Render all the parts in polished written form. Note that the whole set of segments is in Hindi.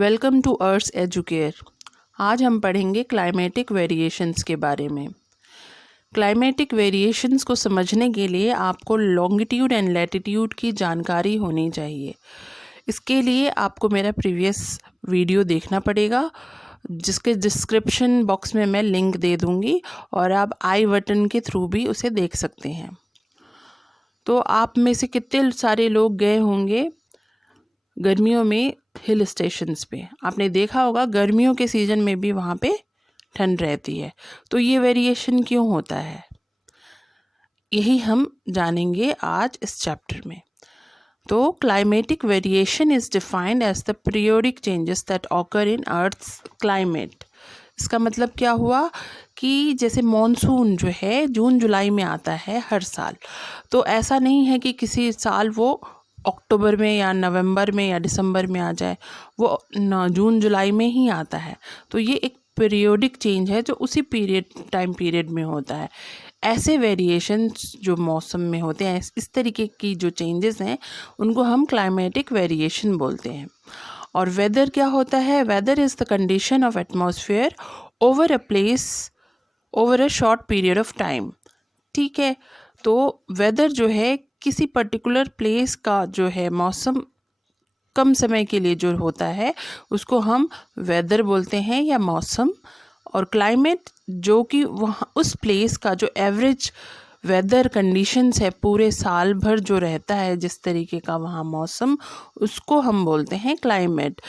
Welcome to earth educare. आज हम पढ़ेंगे क्लाइमेटिक वेरिएशंस के बारे में। क्लाइमेटिक वेरिएशंस को समझने के लिए आपको लॉन्गिट्यूड एंड लैटिट्यूड की जानकारी होनी चाहिए। इसके लिए आपको मेरा प्रीवियस वीडियो देखना पड़ेगा, जिसके डिस्क्रिप्शन बॉक्स में मैं लिंक दे दूँगी और आप आई बटन के थ्रू भी उसे देख सकते हैं। तो आप में से कितने सारे लोग गए होंगे गर्मियों में हिल स्टेशंस पे। आपने देखा होगा गर्मियों के सीज़न में भी वहाँ पे ठंड रहती है। तो ये वेरिएशन क्यों होता है, यही हम जानेंगे आज इस चैप्टर में। तो climatic variation is defined as the periodic changes that occur in earth's climate. इसका मतलब क्या हुआ कि जैसे मॉनसून जो है जून जुलाई में आता है हर साल, तो ऐसा नहीं है कि किसी साल वो अक्टूबर में या नवंबर में या दिसंबर में आ जाए, वो जून जुलाई में ही आता है। तो ये एक पीरियोडिक चेंज है जो उसी टाइम पीरियड में होता है। ऐसे वेरिएशंस जो मौसम में होते हैं, इस तरीके की जो चेंजेस हैं, उनको हम क्लाइमेटिक वेरिएशन बोलते हैं। और वेदर क्या होता है? Weather is the condition of atmosphere over a place over a short period of time. ठीक है, तो वेदर जो है किसी पर्टिकुलर प्लेस का जो है मौसम कम समय के लिए जो होता है उसको हम वेदर बोलते हैं या मौसम। और क्लाइमेट जो कि वहाँ उस प्लेस का जो एवरेज वेदर कंडीशंस है पूरे साल भर जो रहता है, जिस तरीके का वहाँ मौसम, उसको हम बोलते हैं क्लाइमेट।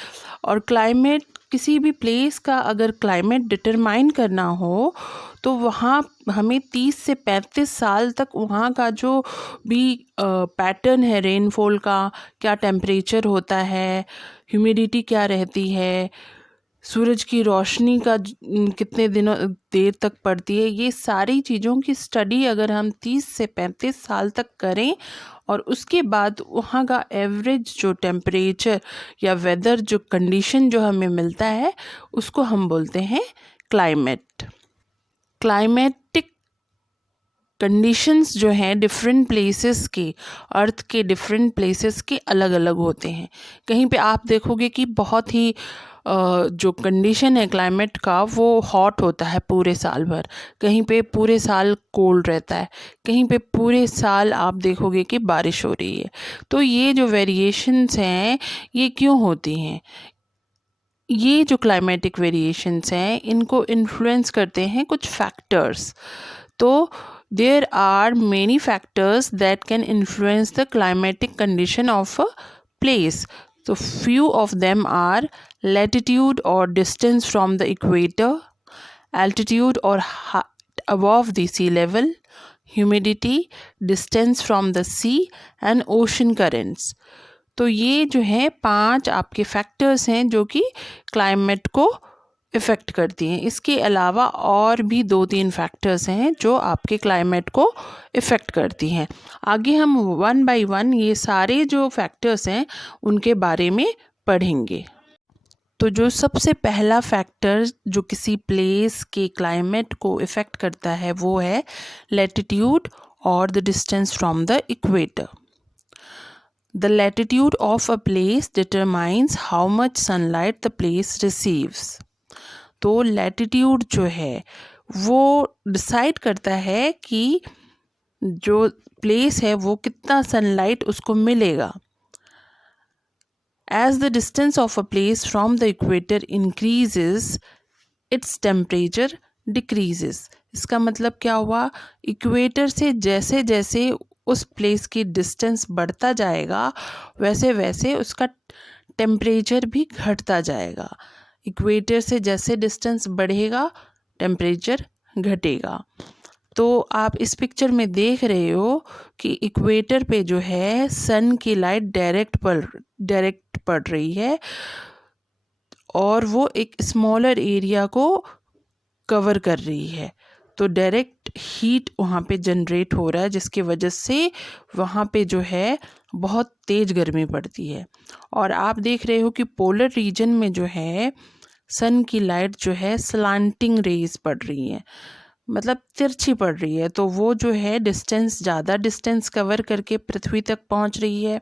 और क्लाइमेट किसी भी प्लेस का अगर क्लाइमेट डिटरमाइन करना हो तो वहाँ हमें 30 से 35 साल तक वहाँ का जो भी पैटर्न है रेनफॉल का, क्या टेम्परेचर होता है, ह्यूमिडिटी क्या रहती है, सूरज की रोशनी का कितने दिनों देर तक पड़ती है, ये सारी चीज़ों की स्टडी अगर हम 30 से 35 साल तक करें और उसके बाद वहाँ का एवरेज जो टेम्परेचर या वेदर जो कंडीशन जो हमें मिलता है उसको हम बोलते हैं क्लाइमेट। क्लाइमेटिक कंडीशंस जो हैं डिफरेंट प्लेसेस के, अर्थ के डिफरेंट प्लेसेस के अलग अलग होते हैं। कहीं पे आप देखोगे कि बहुत ही जो कंडीशन है क्लाइमेट का वो हॉट होता है पूरे साल भर, कहीं पे पूरे साल कोल्ड रहता है, कहीं पे पूरे साल आप देखोगे कि बारिश हो रही है। तो ये जो वेरिएशंस हैं ये क्यों होती हैं? ये जो क्लाइमेटिक वेरिएशंस हैं इनको इन्फ्लुएंस करते हैं कुछ फैक्टर्स। तो there are many factors that can influence the climatic condition of a place. So few of them are latitude or distance from the equator, altitude or height above the sea level, humidity, distance from the sea and ocean currents. तो ये जो है 5 आपके फैक्टर्स हैं जो कि क्लाइमेट को इफ़ेक्ट करती हैं। इसके अलावा और भी 2-3 फैक्टर्स हैं जो आपके क्लाइमेट को इफ़ेक्ट करती हैं। आगे हम वन बाय वन ये सारे जो फैक्टर्स हैं उनके बारे में पढ़ेंगे। तो जो सबसे पहला फैक्टर जो किसी प्लेस के क्लाइमेट को इफ़ेक्ट करता है वो है लैटिट्यूड और the distance from the equator. The latitude of a place determines how much sunlight the place receives. तो लैटिट्यूड जो है वो डिसाइड करता है कि जो प्लेस है वो कितना सनलाइट उसको मिलेगा। As the distance of a place from the equator increases, its temperature decreases. इसका मतलब क्या हुआ? इक्वेटर से जैसे जैसे उस प्लेस की डिस्टेंस बढ़ता जाएगा वैसे वैसे उसका टेम्परेचर भी घटता जाएगा। इक्वेटर से जैसे डिस्टेंस बढ़ेगा टेम्परेचर घटेगा। तो आप इस पिक्चर में देख रहे हो कि इक्वेटर पे जो है सन की लाइट डायरेक्ट पड़ रही है और वो एक स्मॉलर एरिया को कवर कर रही है। तो डायरेक्ट हीट वहाँ पे जनरेट हो रहा है जिसकी वजह से वहाँ पे जो है बहुत तेज़ गर्मी पड़ती है। और आप देख रहे हो कि पोलर रीजन में जो है सन की लाइट जो है स्लांटिंग रेज पड़ रही है, मतलब तिरछी पड़ रही है। तो वो जो है ज़्यादा डिस्टेंस कवर करके पृथ्वी तक पहुँच रही है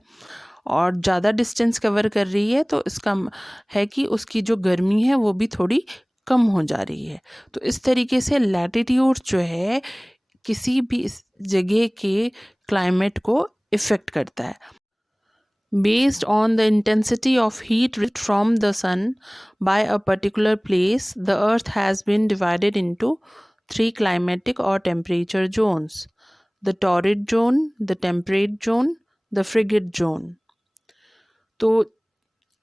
और ज़्यादा डिस्टेंस कवर कर रही है तो इसका है कि उसकी जो गर्मी है वो भी थोड़ी कम हो जा रही है। तो इस तरीके से लैटिट्यूड जो है किसी भी जगह के क्लाइमेट को इफ़ेक्ट करता है। Based on the intensity of heat received from the sun by a particular place, the earth has been divided into three climatic or temperature zones: the torrid zone, the temperate zone, the frigid zone. तो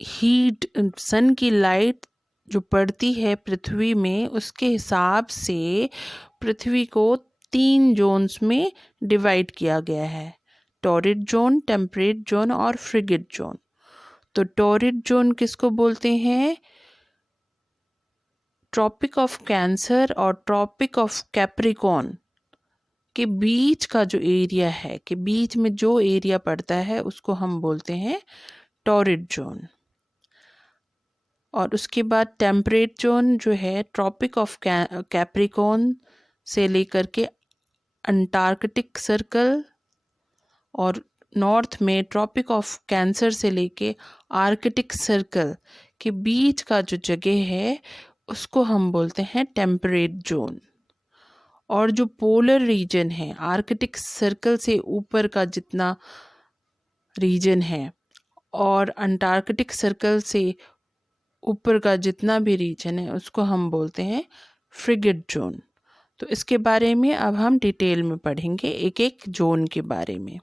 हीट सन की लाइट जो पड़ती है पृथ्वी में, उसके हिसाब से पृथ्वी को 3 जोन्स में डिवाइड किया गया है: टॉरिड जोन, टेम्परेट जोन और फ्रिगिड जोन। तो टॉरिड जोन किसको बोलते हैं? ट्रॉपिक ऑफ कैंसर और ट्रॉपिक ऑफ कैप्रिकॉर्न के बीच का जो एरिया है, के बीच में जो एरिया पड़ता है उसको हम बोलते हैं टॉरिड जोन। और उसके बाद टेम्परेट जोन जो है ट्रॉपिक ऑफ कैप्रिकॉर्न से लेकर के अंटार्कटिक सर्कल, और नॉर्थ में ट्रॉपिक ऑफ कैंसर से लेके आर्कटिक सर्कल के बीच का जो जगह है उसको हम बोलते हैं टेम्परेट जोन। और जो पोलर रीजन है, आर्कटिक सर्कल से ऊपर का जितना रीजन है और अंटार्कटिक सर्कल से ऊपर का जितना भी रीजन है उसको हम बोलते हैं फ्रिगिड जोन। तो इसके बारे में अब हम डिटेल में पढ़ेंगे एक एक जोन के बारे में।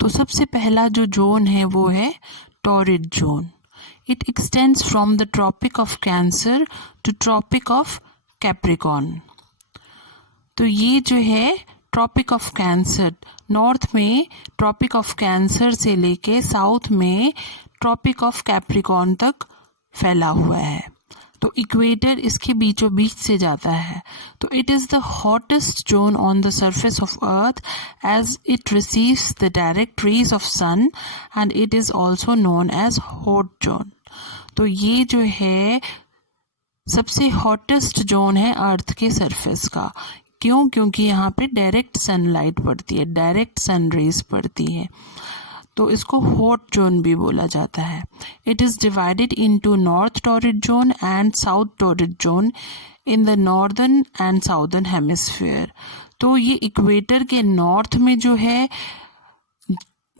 तो सबसे पहला जो जोन है वो है torrid zone. It extends from the tropic of Cancer to tropic of Capricorn. तो ये जो है ट्रॉपिक ऑफ कैंसर, नॉर्थ में ट्रॉपिक ऑफ कैंसर से लेके साउथ में ट्रॉपिक ऑफ कैप्रिकॉर्न तक फैला हुआ है। तो इक्वेटर इसके बीचों बीच से जाता है। तो it is the hottest zone on the surface of earth as it receives the direct rays of sun and it is also known as hot zone. तो ये जो है सबसे हॉटेस्ट जोन है अर्थ के सरफेस का। क्यों? क्योंकि यहाँ पे डायरेक्ट सनलाइट पड़ती है, डायरेक्ट सन रेज पड़ती है, तो इसको हॉट जोन भी बोला जाता है। It is divided into north torrid zone and south torrid zone in the northern and southern hemisphere. तो ये इक्वेटर के नॉर्थ में जो है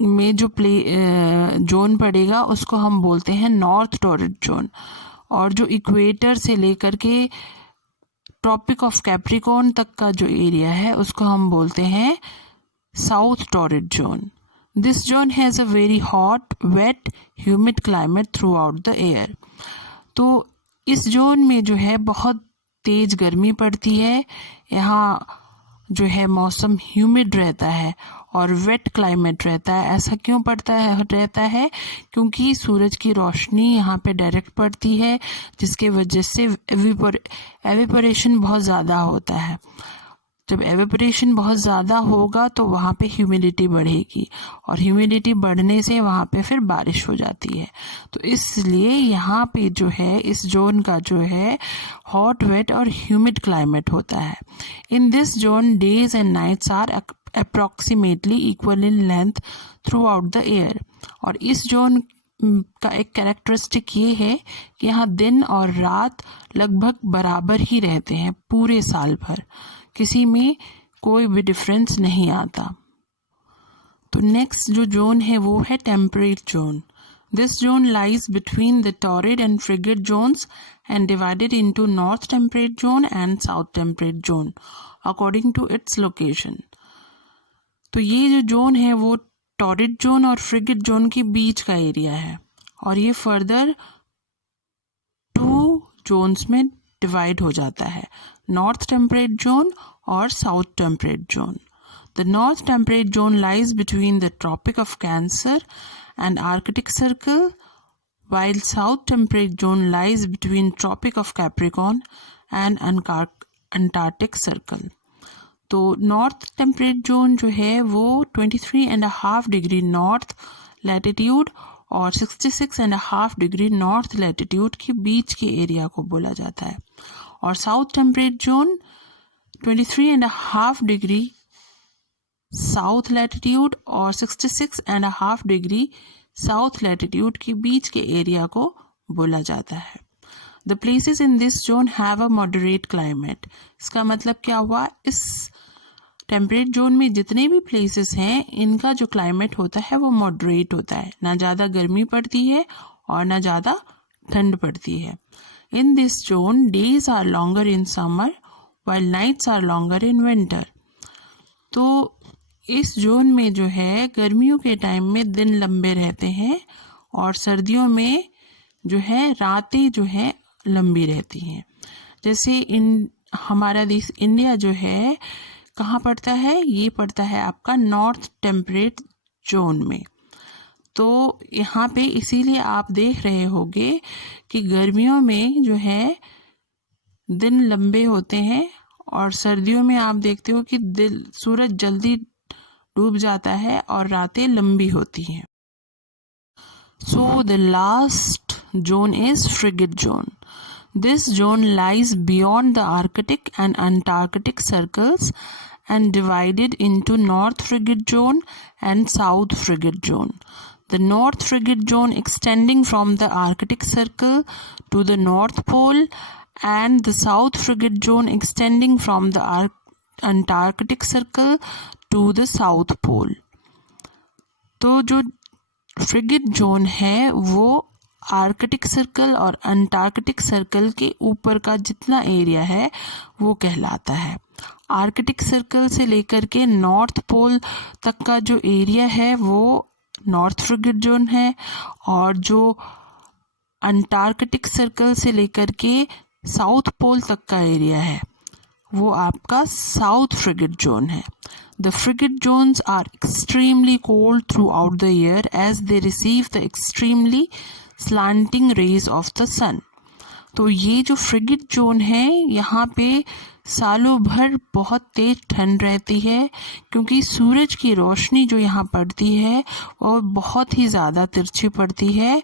में जो जोन पड़ेगा उसको हम बोलते हैं नॉर्थ टॉरिड जोन, और जो इक्वेटर से लेकर के ट्रॉपिक ऑफ कैप्रिकॉर्न तक का जो एरिया है उसको हम बोलते हैं south torrid zone. This zone has a very hot, wet, humid climate throughout the air. तो इस जोन में जो है बहुत तेज गर्मी पड़ती है, यहाँ जो है मौसम ह्यूमिड रहता है और वेट क्लाइमेट रहता है। ऐसा क्यों रहता है? क्योंकि सूरज की रोशनी यहाँ पे डायरेक्ट पड़ती है, जिसके वजह से एवेपोरेशन बहुत ज़्यादा होता है। जब एवेपोरेशन बहुत ज़्यादा होगा तो वहाँ पे ह्यूमिडिटी बढ़ेगी, और ह्यूमिडिटी बढ़ने से वहाँ पे फिर बारिश हो जाती है। तो इसलिए यहाँ पे जो है इस जोन का जो है हॉट, वेट और ह्यूमिड क्लाइमेट होता है। In this zone days and nights are approximately equal in length throughout the year. और इस जोन का एक कैरेक्टरिस्टिक ये है कि यहाँ दिन और रात लगभग बराबर ही रहते हैं पूरे साल भर, किसी में कोई भी डिफरेंस नहीं आता। तो नेक्स्ट जो जोन है वो है temperate zone. This zone lies between the torrid and frigid zones and divided into north temperate zone and south temperate zone according to its location. तो ये जो जोन है वो टॉरिड जोन और फ्रिगिड जोन के बीच का एरिया है, और ये फर्दर 2 जोन्स में डिवाइड हो जाता है, नॉर्थ टेम्परेट जोन और south temperate zone. The north temperate zone lies between the tropic of Cancer and Arctic circle, while south temperate zone lies between tropic of Capricorn and Antarctic circle. तो नॉर्थ टेम्परेट जोन जो है वो 23.5 डिग्री नॉर्थ लैटिट्यूड और 66.5 डिग्री नॉर्थ लैटिट्यूड के बीच के एरिया को बोला जाता है। और south temperate zone 23.5 degree south latitude और 66.5 डिग्री साउथ लैटिट्यूड के बीच के एरिया को बोला जाता है। The places in this zone have a moderate climate. इसका मतलब क्या हुआ, इस टेम्परेट जोन में जितने भी प्लेसेस हैं इनका जो क्लाइमेट होता है वो मॉडरेट होता है, ना ज़्यादा गर्मी पड़ती है और ना ज़्यादा ठंड पड़ती है। In this zone days are longer in summer while nights are longer in winter। तो इस जोन में जो है गर्मियों के टाइम में दिन लंबे रहते हैं और सर्दियों में जो है रातें जो है लंबी रहती हैं। जैसे हमारा देश इंडिया जो है कहाँ पड़ता है, ये पड़ता है आपका नॉर्थ टेम्परेट जोन में। तो यहाँ पे इसीलिए आप देख रहे होंगे कि गर्मियों में जो है दिन लंबे होते हैं और सर्दियों में आप देखते हो कि सूरज जल्दी डूब जाता है और रातें लंबी होती हैं। So the last zone is frigate zone. This zone lies beyond the Arctic and Antarctic circles and divided into North Frigate Zone and South Frigate Zone. The North Frigate Zone extending from the Arctic Circle to the North Pole and the South Frigate Zone extending from the Antarctic Circle to the South Pole. तो जो फ्रिगेट जोन है वो आर्कटिक सर्कल और अंटार्कटिक सर्कल के ऊपर का जितना एरिया है वो कहलाता है। आर्कटिक सर्कल से लेकर के नॉर्थ पोल तक का जो एरिया है वो नॉर्थ फ्रिगेट जोन है और जो अंटार्कटिक सर्कल से लेकर के साउथ पोल तक का एरिया है वो आपका साउथ फ्रिगेट जोन है। The frigate zones are extremely cold throughout the year as they receive the extremely slanting rays of the sun। तो ये जो फ्रिगेट जोन है यहाँ पे सालों भर बहुत तेज ठंड रहती है क्योंकि सूरज की रोशनी जो यहाँ पड़ती है वो बहुत ही ज़्यादा तिरछी पड़ती है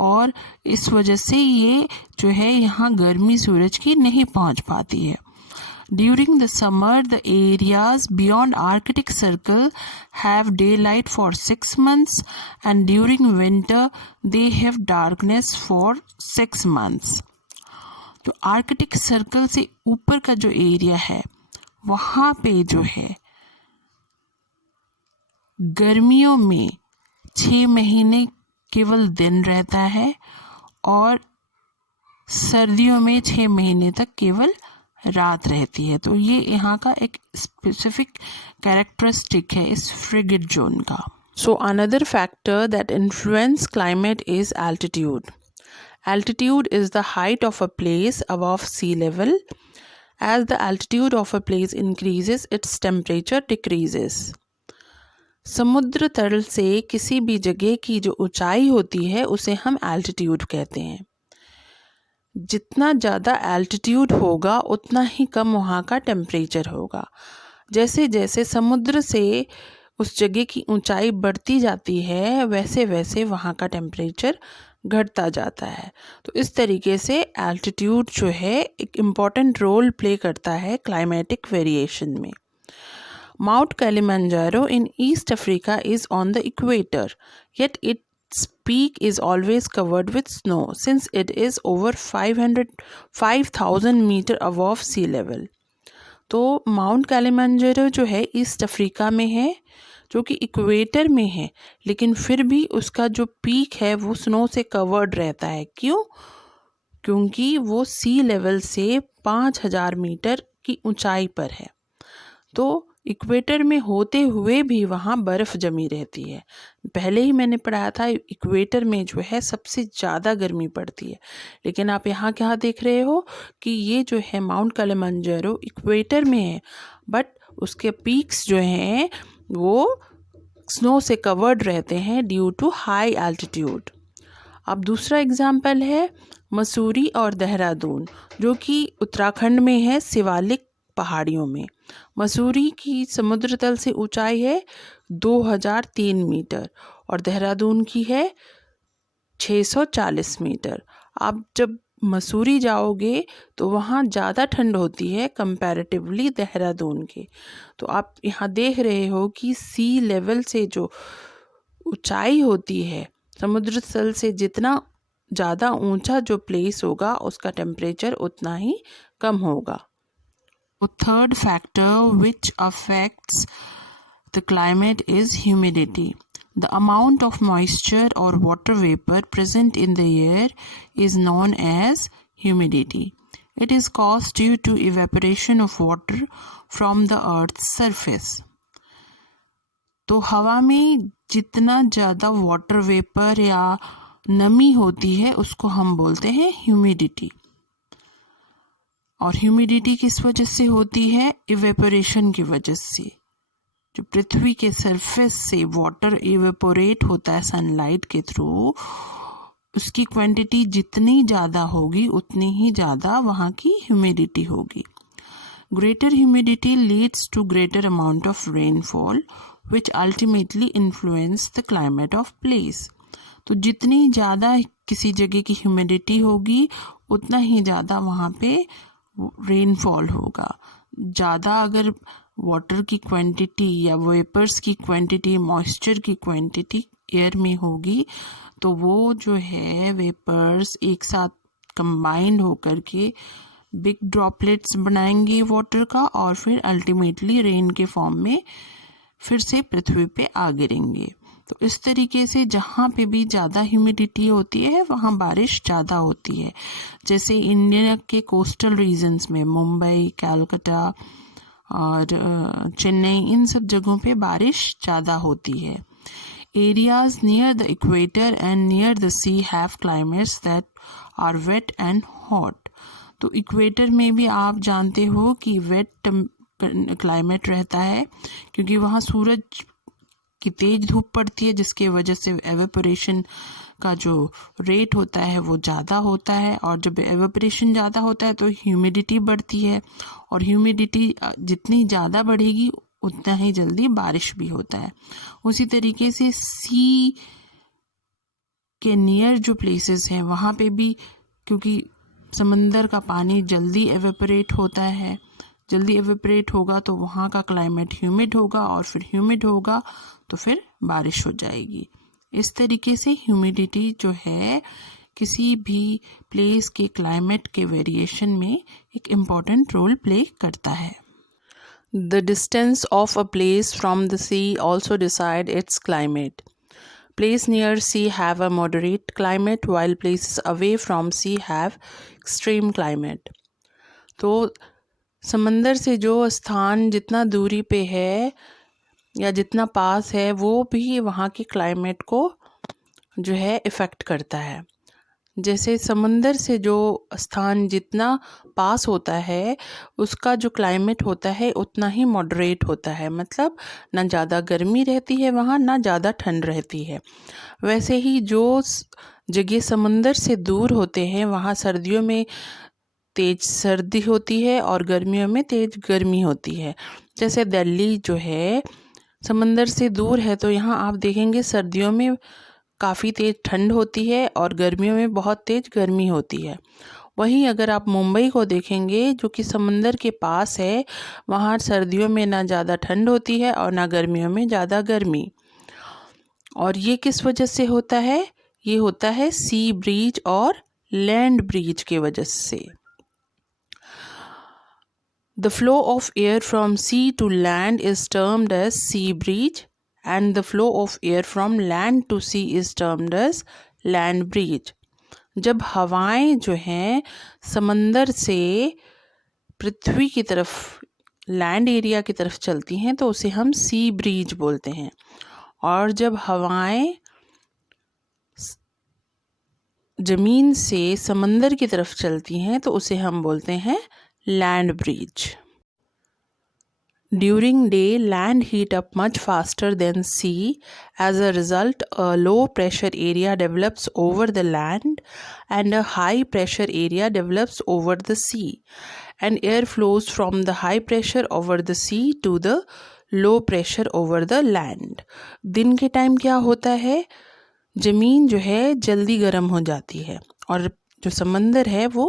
और इस वजह से ये जो है यहाँ गर्मी सूरज की नहीं पहुँच पाती है। During the summer, the areas beyond Arctic Circle have daylight for 6 months and during winter they have darkness for 6 months। तो आर्कटिक सर्कल से ऊपर का जो एरिया है वहाँ पे जो है गर्मियों में 6 महीने केवल दिन रहता है और सर्दियों में 6 महीने तक केवल रात रहती है। तो ये यहाँ का एक स्पेसिफिक कैरेक्टरिस्टिक है इस फ्रिगेट जोन का। So another factor that influence climate is altitude. Altitude is the height of a place above sea level. As the altitude of a place increases, its temperature decreases. समुद्र तल से किसी भी जगह की जो ऊंचाई होती है उसे हम एल्टीट्यूड कहते हैं। जितना ज़्यादा एल्टीट्यूड होगा उतना ही कम वहाँ का टेम्परेचर होगा। जैसे जैसे समुद्र से उस जगह की ऊंचाई बढ़ती जाती है वैसे वैसे वहाँ का टेम्परेचर घटता जाता है। तो इस तरीके से एल्टीट्यूड जो है एक इम्पॉर्टेंट रोल प्ले करता है क्लाइमेटिक वेरिएशन में। Mount Kilimanjaro in east Africa is on the equator, yet it's peak is always covered with snow since it is over 5,000 metre above sea level। तो माउंट किलिमंजारो जो है ईस्ट अफ्रीका में है जो कि इक्वेटर में है, लेकिन फिर भी उसका जो पीक है वो स्नो से कवर्ड रहता है। क्यों? क्योंकि वो सी लेवल से 5,000 मीटर की ऊंचाई पर है। तो इक्वेटर में होते हुए भी वहाँ बर्फ़ जमी रहती है। पहले ही मैंने पढ़ाया था इक्वेटर में जो है सबसे ज़्यादा गर्मी पड़ती है, लेकिन आप यहाँ क्या देख रहे हो कि ये जो है माउंट किलिमंजारो इक्वेटर में है बट उसके पीक्स जो हैं वो स्नो से कवर्ड रहते हैं ड्यू टू हाई एल्टीट्यूड। अब दूसरा एग्जाम्पल है मसूरी और देहरादून जो कि उत्तराखंड में है शिवालिक पहाड़ियों में। मसूरी की समुद्र तल से ऊंचाई है 2003 मीटर और देहरादून की है 640 मीटर। आप जब मसूरी जाओगे तो वहाँ ज़्यादा ठंड होती है कंपैरेटिवली देहरादून के। तो आप यहाँ देख रहे हो कि सी लेवल से जो ऊंचाई होती है समुद्र तल से जितना ज़्यादा ऊंचा जो प्लेस होगा उसका टेम्परेचर उतना ही कम होगा। तो third factor which affects the climate is humidity. The amount of moisture or water vapor present in the air is known as humidity. It is caused due to evaporation of water from the earth's surface. तो हवा में जितना ज़्यादा वाटर वेपर या नमी होती है उसको हम बोलते हैं ह्यूमिडिटी। और ह्यूमिडिटी किस वजह से होती है? इवेपोरेशन की वजह से। जो पृथ्वी के सरफेस से वाटर इवेपोरेट होता है सनलाइट के थ्रू, उसकी क्वांटिटी जितनी ज़्यादा होगी उतनी ही ज़्यादा वहाँ की ह्यूमिडिटी होगी। Greater humidity leads to greater amount of rainfall which ultimately influence the climate of place. तो जितनी ज़्यादा किसी जगह की ह्यूमिडिटी होगी उतना ही ज़्यादा वहाँ पे रेनफॉल होगा। ज़्यादा अगर वाटर की क्वांटिटी या वेपर्स की क्वांटिटी, मॉइस्चर की क्वांटिटी एयर में होगी तो वो जो है वेपर्स एक साथ कंबाइंड होकर के बिग ड्रॉपलेट्स बनाएंगे वाटर का और फिर अल्टीमेटली रेन के फॉर्म में फिर से पृथ्वी पे आ गिरेंगे। तो इस तरीके से जहाँ पे भी ज़्यादा ह्यूमिडिटी होती है वहाँ बारिश ज़्यादा होती है। जैसे इंडिया के कोस्टल रीजन्स में मुंबई, कलकत्ता और चेन्नई, इन सब जगहों पे बारिश ज़्यादा होती है। Areas near the equator and near the sea have climates that are wet and hot. तो इक्वेटर में भी आप जानते हो कि वेट क्लाइमेट रहता है क्योंकि वहाँ सूरज की तेज धूप पड़ती है जिसके वजह से एवेपोरेशन का जो रेट होता है वो ज़्यादा होता है। और जब एवेपोरेशन ज़्यादा होता है तो ह्यूमिडिटी बढ़ती है और ह्यूमिडिटी जितनी ज़्यादा बढ़ेगी उतना ही जल्दी बारिश भी होता है। उसी तरीके से सी के नियर जो प्लेसेस हैं वहाँ पे भी, क्योंकि समंदर का पानी जल्दी एवेपोरेट होता है, जल्दी एवेपोरेट होगा तो वहाँ का क्लाइमेट ह्यूमिड होगा और फिर ह्यूमिड होगा तो फिर बारिश हो जाएगी। इस तरीके से ह्यूमिडिटी जो है किसी भी प्लेस के क्लाइमेट के वेरिएशन में एक इम्पॉर्टेंट रोल प्ले करता है। The distance of a place from the sea also decide its climate. Places near sea have a moderate climate while places away from sea have extreme climate. तो समंदर से जो स्थान जितना दूरी पे है या जितना पास है वो भी वहाँ के क्लाइमेट को जो है इफ़ेक्ट करता है। जैसे समंदर से जो स्थान जितना पास होता है उसका जो क्लाइमेट होता है उतना ही मॉडरेट होता है, मतलब ना ज़्यादा गर्मी रहती है वहाँ, ना ज़्यादा ठंड रहती है। वैसे ही जो जगह समंदर से दूर होते हैं वहाँ सर्दियों में तेज़ सर्दी होती है और गर्मियों में तेज़ गर्मी होती है। जैसे दिल्ली जो है समंदर से दूर है तो यहाँ आप देखेंगे सर्दियों में काफ़ी तेज़ ठंड होती है और गर्मियों में बहुत तेज़ गर्मी होती है। वहीं अगर आप मुंबई को देखेंगे जो कि समंदर के पास है, वहाँ सर्दियों में ना ज़्यादा ठंड होती है और ना गर्मियों में ज़्यादा गर्मी। और ये किस वजह से होता है? ये होता है सी ब्रीज और लैंड ब्रीज के वजह से। The flow of air from sea to land is termed as sea breeze and the flow of air from land to sea is termed as land breeze. जब हवाएं जो हैं समंदर से पृथ्वी की तरफ, लैंड एरिया की तरफ चलती हैं तो उसे हम सी ब्रीज बोलते हैं। और जब हवाएं ज़मीन से समंदर की तरफ चलती हैं तो उसे हम बोलते हैं land breeze. During day, land heat up much faster than sea. As a result, a low pressure area develops over the land and a high pressure area develops over the sea. And air flows from the high pressure over the sea to the low pressure over the land. दिन के टाइम क्या होता है? ज़मीन जो है जल्दी गर्म हो जाती है और जो समंदर है वो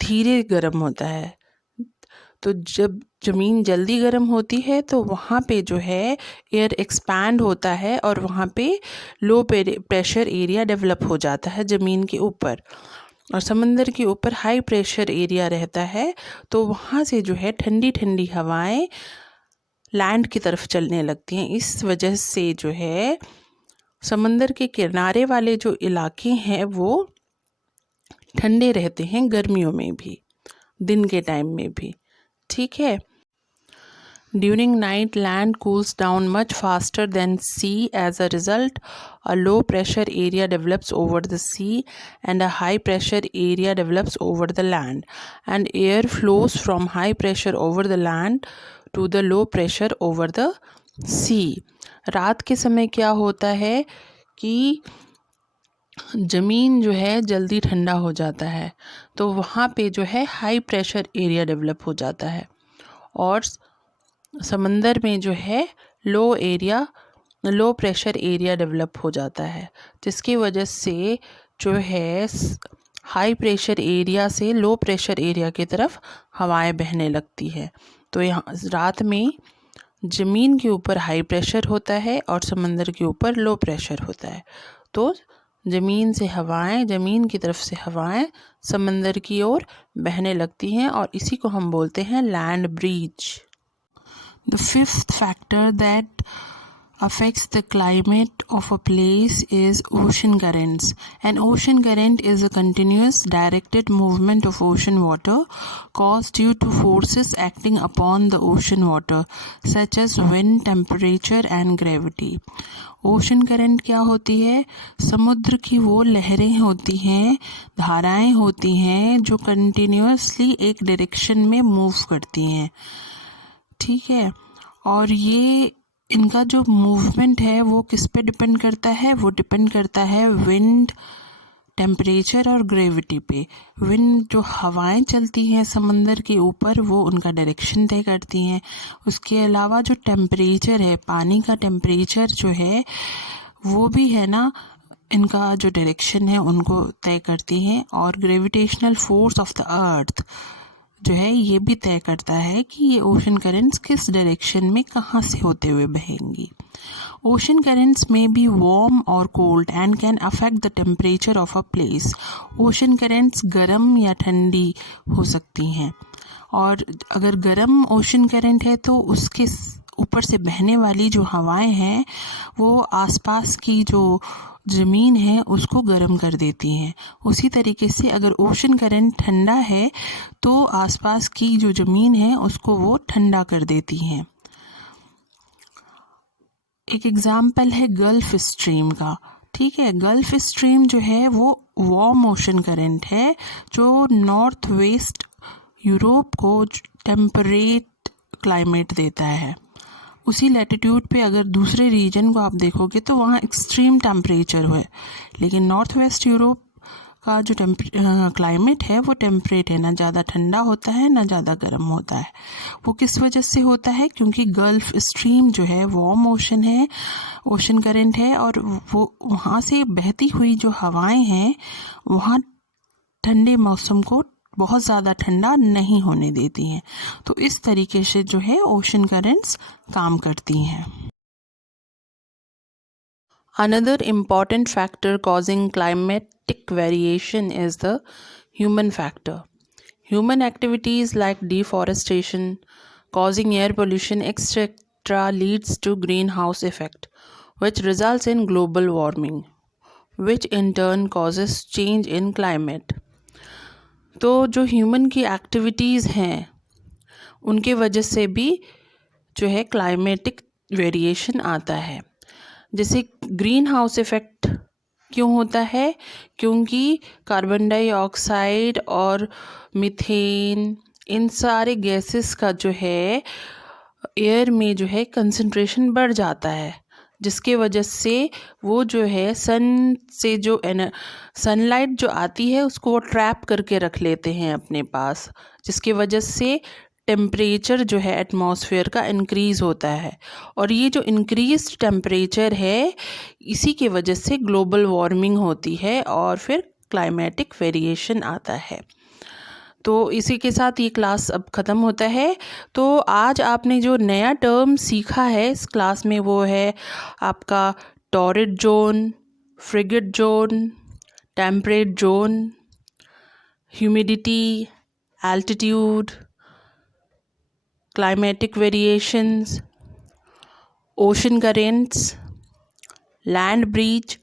धीरे गर्म होता है। तो जब ज़मीन जल्दी गर्म होती है तो वहाँ पे जो है एयर एक्सपैंड होता है और वहाँ पे लो प्रेशर एरिया डेवलप हो जाता है ज़मीन के ऊपर, और समंदर के ऊपर हाई प्रेशर एरिया रहता है। तो वहाँ से जो है ठंडी ठंडी हवाएं लैंड की तरफ चलने लगती हैं। इस वजह से जो है समंदर के किनारे वाले जो इलाके हैं वो ठंडे रहते हैं, गर्मियों में भी, दिन के टाइम में भी। ठीक है। During night, land cools down much faster than sea. As a result, a low pressure area develops over the sea and a high pressure area develops over the land. And air flows from high pressure over the land to the low pressure over the sea. रात के समय क्या होता है कि ज़मीन जो है जल्दी ठंडा हो जाता है, तो वहाँ पे जो है हाई प्रेशर एरिया डेवलप हो जाता है, और समंदर में जो है लो प्रेशर एरिया डेवलप हो जाता है, जिसकी वजह से जो है हाई प्रेशर एरिया से लो प्रेशर एरिया की तरफ हवाएं बहने लगती है। तो यहाँ रात में ज़मीन के ऊपर हाई प्रेशर होता है और समंदर के ऊपर लो प्रेशर होता है। तो ज़मीन की तरफ से हवाएं समंदर की ओर बहने लगती हैं, और इसी को हम बोलते हैं land breeze. The fifth factor that affects the climate of a place is ocean currents. An ocean current is a continuous directed movement of ocean water caused due to forces acting upon the ocean water such as wind, temperature and gravity. Ocean current क्या होती है? समुद्र की वो लहरें होती हैं, धाराएं होती हैं जो कंटिन्यूसली एक डायरेक्शन में मूव करती हैं। ठीक है। और ये इनका जो मूवमेंट है वो किस पे डिपेंड करता है? वो डिपेंड करता है विंड, टेम्परेचर और ग्रेविटी पे। विंड, जो हवाएं चलती हैं समंदर के ऊपर, वो उनका डायरेक्शन तय करती हैं। उसके अलावा जो टेम्परेचर है, पानी का टेम्परेचर जो है वो भी है ना, इनका जो डायरेक्शन है उनको तय करती हैं। और gravitational force of the earth जो है ये भी तय करता है कि ये ओशन करेंट्स किस डायरेक्शन में कहाँ से होते हुए बहेंगी। ओशन करेंट्स में बी वार्म और cold and can affect the temperature of a place. Ocean currents गर्म या ठंडी हो सकती हैं, और अगर गर्म ओशन करेंट है तो उसके ऊपर से बहने वाली जो हवाएं हैं वो आसपास की जो ज़मीन है उसको गर्म कर देती हैं। उसी तरीके से अगर ओशन करंट ठंडा है तो आसपास की जो ज़मीन है उसको वो ठंडा कर देती हैं। एक एग्जाम्पल है गल्फ स्ट्रीम का। ठीक है। गल्फ स्ट्रीम जो है वो वार्म ओशन करंट है जो नॉर्थ वेस्ट यूरोप को टेम्परेट क्लाइमेट देता है। उसी लैटिट्यूड पे अगर दूसरे रीजन को आप देखोगे तो वहाँ एक्सट्रीम टेम्परेचर है, लेकिन नॉर्थ वेस्ट यूरोप का जो क्लाइमेट है वो टेम्परेट है, ना ज़्यादा ठंडा होता है ना ज़्यादा गर्म होता है। वो किस वजह से होता है? क्योंकि गल्फ स्ट्रीम जो है वार्म ओशन है, ओशन करंट है, और वो वहाँ से बहती हुई जो हवाएं हैं वहाँ ठंडे मौसम को बहुत ज़्यादा ठंडा नहीं होने देती हैं। तो इस तरीके से जो है ओशन करंट्स काम करती हैं। Another important factor causing climatic variation is the human factor. Human activities like deforestation, causing air pollution, etc. leads to greenhouse effect, which results in global warming, which in turn causes change in climate. तो जो ह्यूमन की एक्टिविटीज़ हैं उनके वजह से भी जो है क्लाइमेटिक वेरिएशन आता है। जैसे ग्रीन हाउस इफ़ेक्ट क्यों होता है? क्योंकि कार्बन डाइऑक्साइड और मीथेन, इन सारे गैसेस का जो है एयर में जो है कंसंट्रेशन बढ़ जाता है, जिसके वजह से वो जो है सन से जो सनलाइट जो आती है उसको वो ट्रैप करके रख लेते हैं अपने पास, जिसकी वजह से टेम्परेचर जो है एटमॉस्फेयर का इंक्रीज़ होता है। और ये जो इंक्रीज टेम्परेचर है इसी की वजह से ग्लोबल वार्मिंग होती है और फिर क्लाइमेटिक वेरिएशन आता है। तो इसी के साथ ये क्लास अब ख़त्म होता है। तो आज आपने जो नया टर्म सीखा है इस क्लास में वो है आपका torrid zone, frigate zone, temperate zone, humidity, altitude, climatic variations, ocean currents, land breach